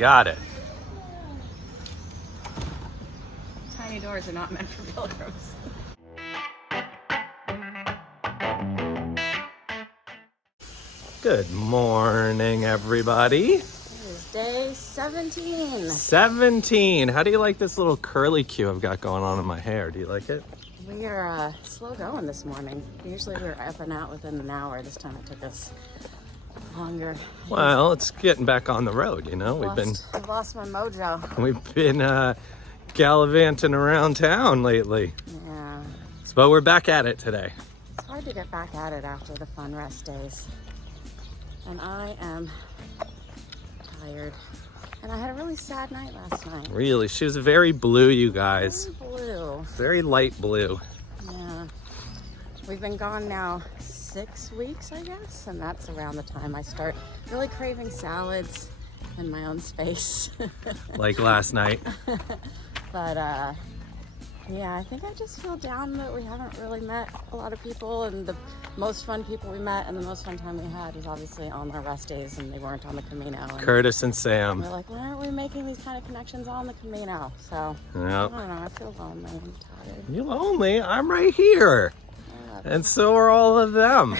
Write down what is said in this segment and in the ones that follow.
got it. Tiny doors are not meant for pilgrims. Good morning, everybody. It is day 17. 17. How do you like this little curly cue I've got going on in my hair? Do you like it? We are slow going this morning. Usually we're up and out within an hour. This time it took us longer. Well, it's getting back on the road, you know. I've lost my mojo. We've been gallivanting around town lately. Yeah. But we're back at it today. It's hard to get back at it after the fun rest days. And I am tired. And I had a really sad night last night. Really, she was very blue, you guys. Very blue. Very light blue. Yeah. We've been gone now 6 weeks, I guess. And that's around the time I start really craving salads and my own space. Like last night. But yeah, I think I just feel down that we haven't really met a lot of people, and the most fun people we met and the most fun time we had was obviously on our rest days, and they weren't on the Camino. And Curtis and Sam. we're like, why aren't we making these kind of connections on the Camino? So, Yep. I don't know, I feel lonely and tired. You lonely? I'm right here. And so are all of them.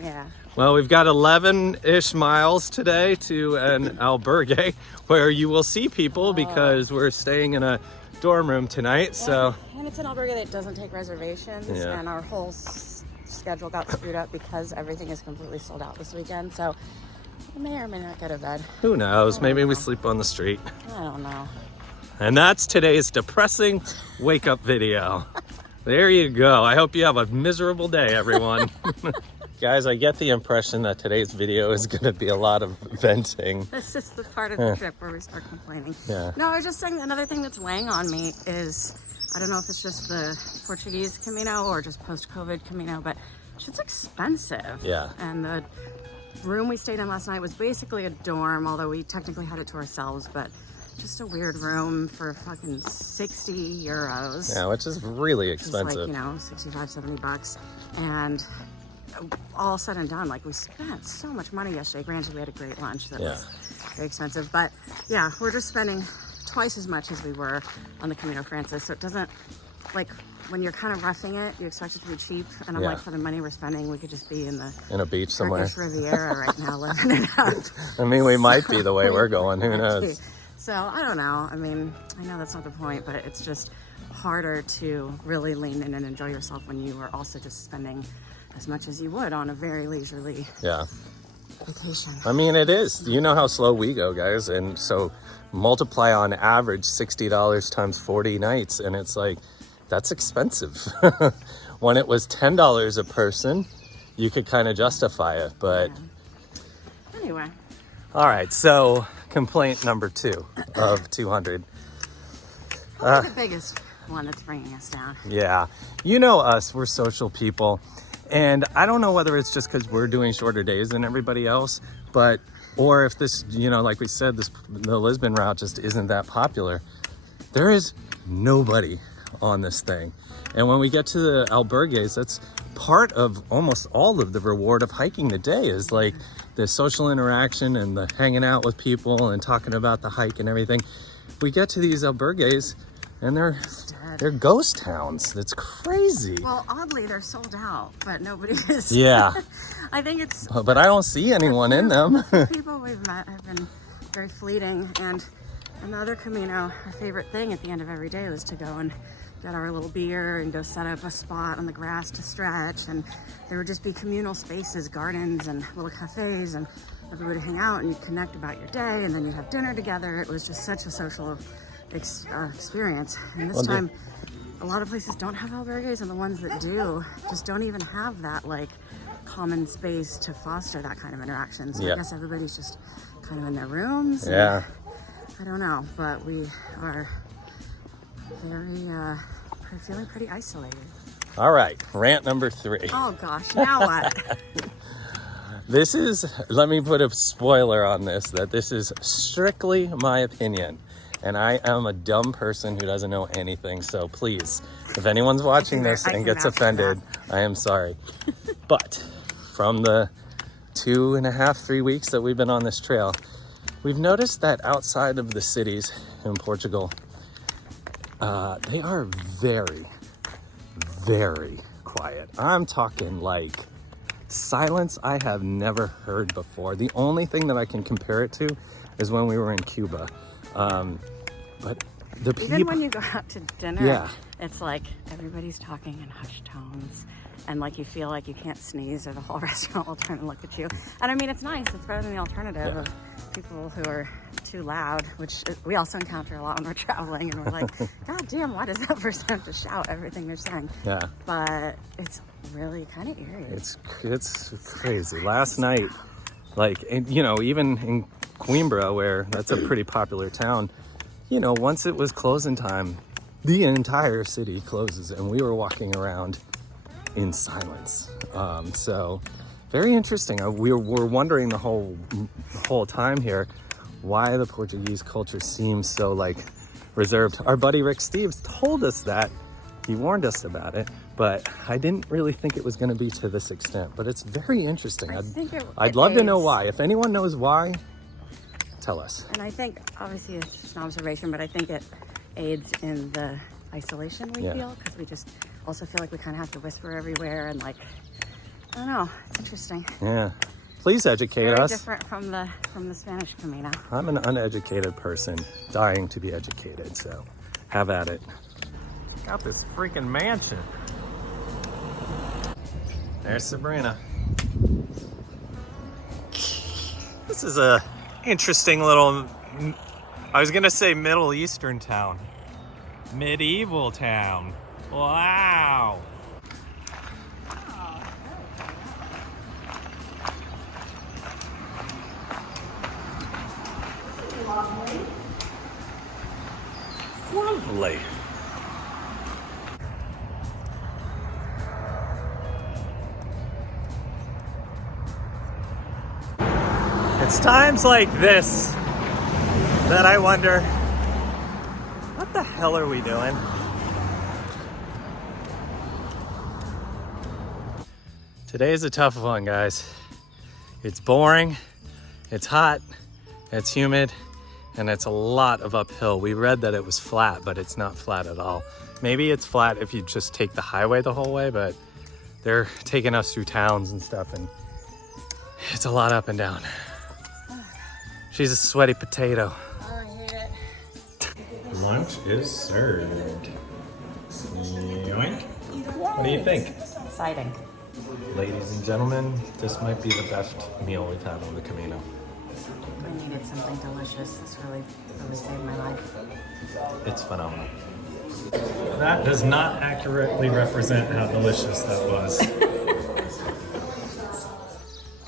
Yeah. Well, we've got 11-ish miles today to an albergue where you will see people because we're staying in a dorm room tonight. So, and it's an albergue that doesn't take reservations, Yeah. and our whole schedule got screwed up because everything is completely sold out this weekend. So we may or may not get a bed. who knows? Maybe we know. sleep on the street. I don't know. And that's today's depressing wake-up video. There you go. I hope you have a miserable day, everyone. Guys, I get the impression that today's video is going to be a lot of venting. This is the part of the trip where we start complaining. Yeah. No, I was just saying another thing that's weighing on me is, I don't know if it's just the Portuguese Camino or just post-COVID Camino, but shit's expensive. Yeah. And the room we stayed in last night was basically a dorm, although we technically had it to ourselves, but just a weird room for fucking 60 euros. Yeah, which is really Which is like, expensive. you know, 65, 70 bucks. And all said and done, like, we spent so much money yesterday. Granted, we had a great lunch that was very expensive, but yeah, we're just spending twice as much as we were on the Camino Frances. So it doesn't, like, when you're kind of roughing it, you expect it to be cheap, and I'm Yeah. like, for the money we're spending, we could just be in the In a beach somewhere. Turkish Riviera right now, living it up. I mean, we might be the way we're going. Who knows? So I don't know. I mean, I know that's not the point, but it's just harder to really lean in and enjoy yourself when you are also just spending as much as you would on a very leisurely Yeah. vacation. I mean, it is. You know how slow we go, guys. And so multiply on average $60 times 40 nights. And it's like, that's expensive. When it was $10 a person, you could kind of justify it. But Anyway, all right. So complaint number 2 of 200. probably the biggest one that's bringing us down. Yeah. You know us, we're social people. And I don't know whether it's just because we're doing shorter days than everybody else, but, or if this, you know, like we said, the Lisbon route just isn't that popular. There is nobody on this thing. And when we get to the albergues, that's part of almost all of the reward of hiking the day is like the social interaction and the hanging out with people and talking about the hike and everything. We get to these albergues and they're ghost towns. It's crazy. Well, oddly, they're sold out, but nobody is. Yeah. I think it's But I don't see anyone in them. the people we've met have been very fleeting. And another Camino, our favorite thing at the end of every day was to go and get our little beer and go set up a spot on the grass to stretch. And there would just be communal spaces, gardens and little cafes, and everybody would hang out and you'd connect about your day, and then you'd have dinner together. It was just such a social experience. And this time, a lot of places don't have albergues, and the ones that do just don't even have that like common space to foster that kind of interaction. So I guess everybody's just kind of in their rooms. Yeah. I don't know, but we are very feeling pretty isolated. All right, rant number 3. Oh gosh, now what? This is, let me put a spoiler on this, that this is strictly my opinion. And I am a dumb person who doesn't know anything. So please, if anyone's watching this and gets offended, I am sorry. But from the 2.5, 3 weeks that we've been on this trail, We've noticed that outside of the cities in Portugal, they are very, very quiet. I'm talking like silence I have never heard before. The only thing that I can compare it to is when we were in Cuba. But the people... Even when you go out to dinner, yeah. It's like everybody's talking in hushed tones. And like you feel like you can't sneeze or the whole restaurant will turn and look at you. And I mean, it's nice. It's better than the alternative of people who are too loud, which we also encounter a lot when we're traveling. And we're like, God damn, why does that person have to shout everything you're saying? Yeah. But it's really kind of eerie. It's crazy. Last night, like, you know, even in Coimbra, where that's a pretty popular town, you know, once it was closing time, the entire city closes and we were walking around in silence. So very interesting. We were wondering the whole time here why the Portuguese culture seems so like reserved. Our buddy Rick Steves told us that. He warned us about it, but I didn't really think it was going to be to this extent. But it's very interesting. I'd love to know why. If anyone knows why, tell us. And I think, obviously, it's just an observation, but I think it aids in the isolation we feel, because we just also feel like we kind of have to whisper everywhere and like, I don't know, it's interesting. Yeah. Please educate Very us. different from the Spanish Camino. I'm an uneducated person dying to be educated, so have at it. Check out this freaking mansion. There's Sabrina. This is a interesting little, I was gonna say Middle Eastern town. Medieval town. Wow. Lovely. It's times like this that I wonder, what the hell are we doing? Today is a tough one, guys. It's boring, it's hot, it's humid, and it's a lot of uphill. We read that it was flat, but it's not flat at all. Maybe it's flat if you just take the highway the whole way, but they're taking us through towns and stuff, and it's a lot up and down. She's a sweaty potato. Oh, I hate it. Lunch is served. Yoink. What do you think? Exciting. Ladies and gentlemen, this might be the best meal we've had on the Camino. I needed something delicious. This really saved my life. It's phenomenal. That does not accurately represent how delicious that was.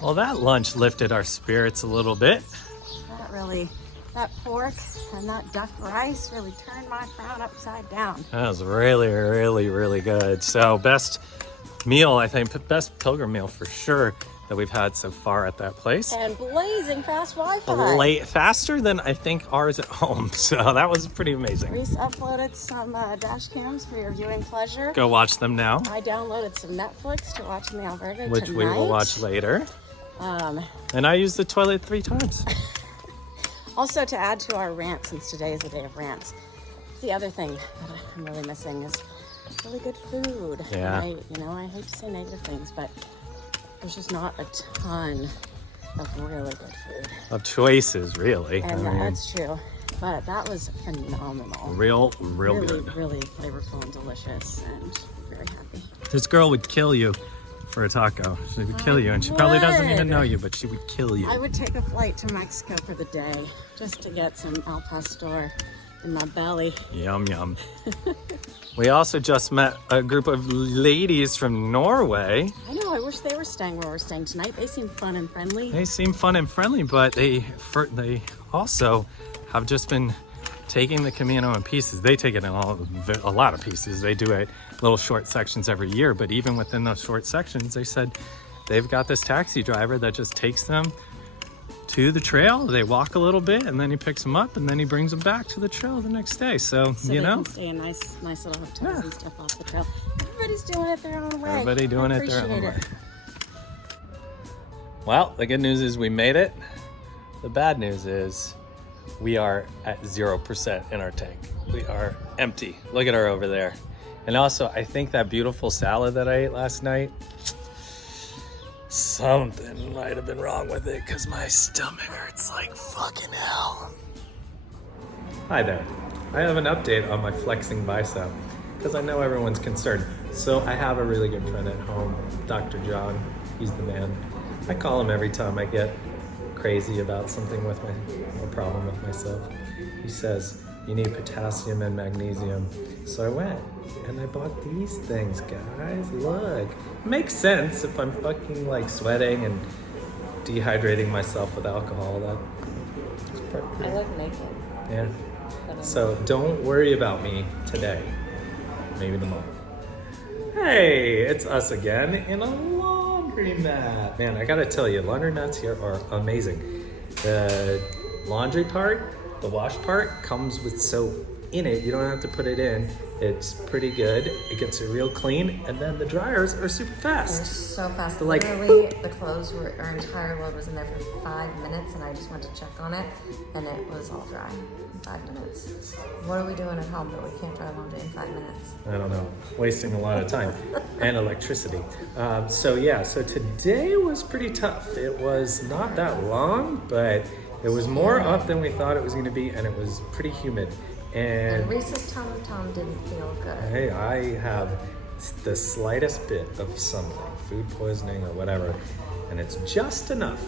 Well, that lunch lifted our spirits a little bit. That pork and that duck rice really turned my frown upside down. That was really, really, really good. So best meal, I think, best pilgrim meal for sure that we've had so far at that place. And blazing fast Wi-Fi. Faster than I think ours at home. So that was pretty amazing. Reece uploaded some dash cams for your viewing pleasure. Go watch them now. I downloaded some Netflix to watch in the albergue which tonight. We will watch later. And I used the toilet 3 times. Also, to add to our rant, since today is the day of rants, the other thing that I'm really missing is really good food. Yeah. I hate to say negative things, but there's just not a ton of really good food. Of choices, really. And that's true. But that was phenomenal. Real really, good. Really flavorful and delicious, and very happy. This girl would kill you for a taco. She would kill you, and she probably doesn't even know you, but she would kill you. I would take a flight to Mexico for the day just to get some al pastor in my belly. Yum, yum. We also just met a group of ladies from Norway. I know, I wish they were staying where we're staying tonight. They seem fun and friendly. They seem fun and friendly, but they also have just been taking the Camino in pieces. They take it in a lot of pieces. They do it little short sections every year, but even within those short sections, they said they've got this taxi driver that just takes them to the trail. They walk a little bit, and then he picks them up, and then he brings them back to the trail the next day. So they can stay in nice little hotels and stuff off the trail. Everybody's doing it their own way. Everybody doing it their own way. It. Well, the good news is we made it. The bad news is we are at 0% in our tank. We are empty. Look at her over there. And also, I think that beautiful salad that I ate last night, something might have been wrong with it because my stomach hurts like fucking hell. Hi there. I have an update on my flexing bicep because I know everyone's concerned. So I have a really good friend at home, Dr. John. He's the man. I call him every time I get crazy about something with a problem with myself. He says, you need potassium and magnesium. So I went and I bought these things, guys. Look, makes sense if I'm fucking like sweating and dehydrating myself with alcohol. That's perfect. I look naked. Yeah. So don't worry about me today. Maybe tomorrow. Hey, it's us again in a laundromat. Man, I gotta tell you, laundromats here are amazing. The laundry part, the wash part, comes with soap in it. You don't have to put it in. It's pretty good. It gets it real clean, and then the dryers are super fast. They're so fast. They're like, literally, the clothes our entire load was in there for 5 minutes, and I just went to check on it, and it was all dry in 5 minutes. What are we doing at home that we can't dry laundry in 5 minutes? I don't know, wasting a lot of time and electricity. So today was pretty tough. It was not that long, but it was more up than we thought it was going to be, and it was pretty humid. And Reese's Tom didn't feel good. Hey, I have the slightest bit of something, food poisoning or whatever, and it's just enough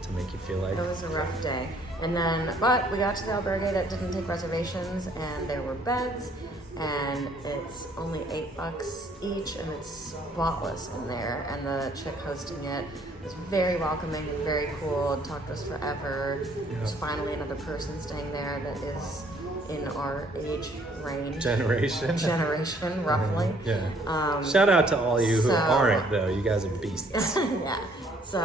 to make you feel like it was a rough day. And then, but we got to the albergue that didn't take reservations, and there were beds, and it's only $8 each, and it's spotless in there. And the chick hosting it was very welcoming and very cool, and talked to us forever. Yeah. There's finally another person staying there that is in our age range. Generation, roughly. Yeah. Shout out to all you who aren't, though. You guys are beasts. Yeah. So,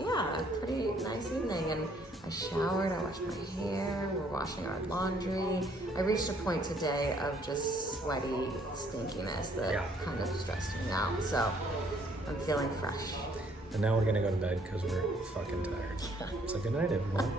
yeah, pretty nice evening. And I showered, I washed my hair, we're washing our laundry. I reached a point today of just sweaty stinkiness that kind of stressed me out. So, I'm feeling fresh. And now we're going to go to bed because we're fucking tired. So good night, everyone.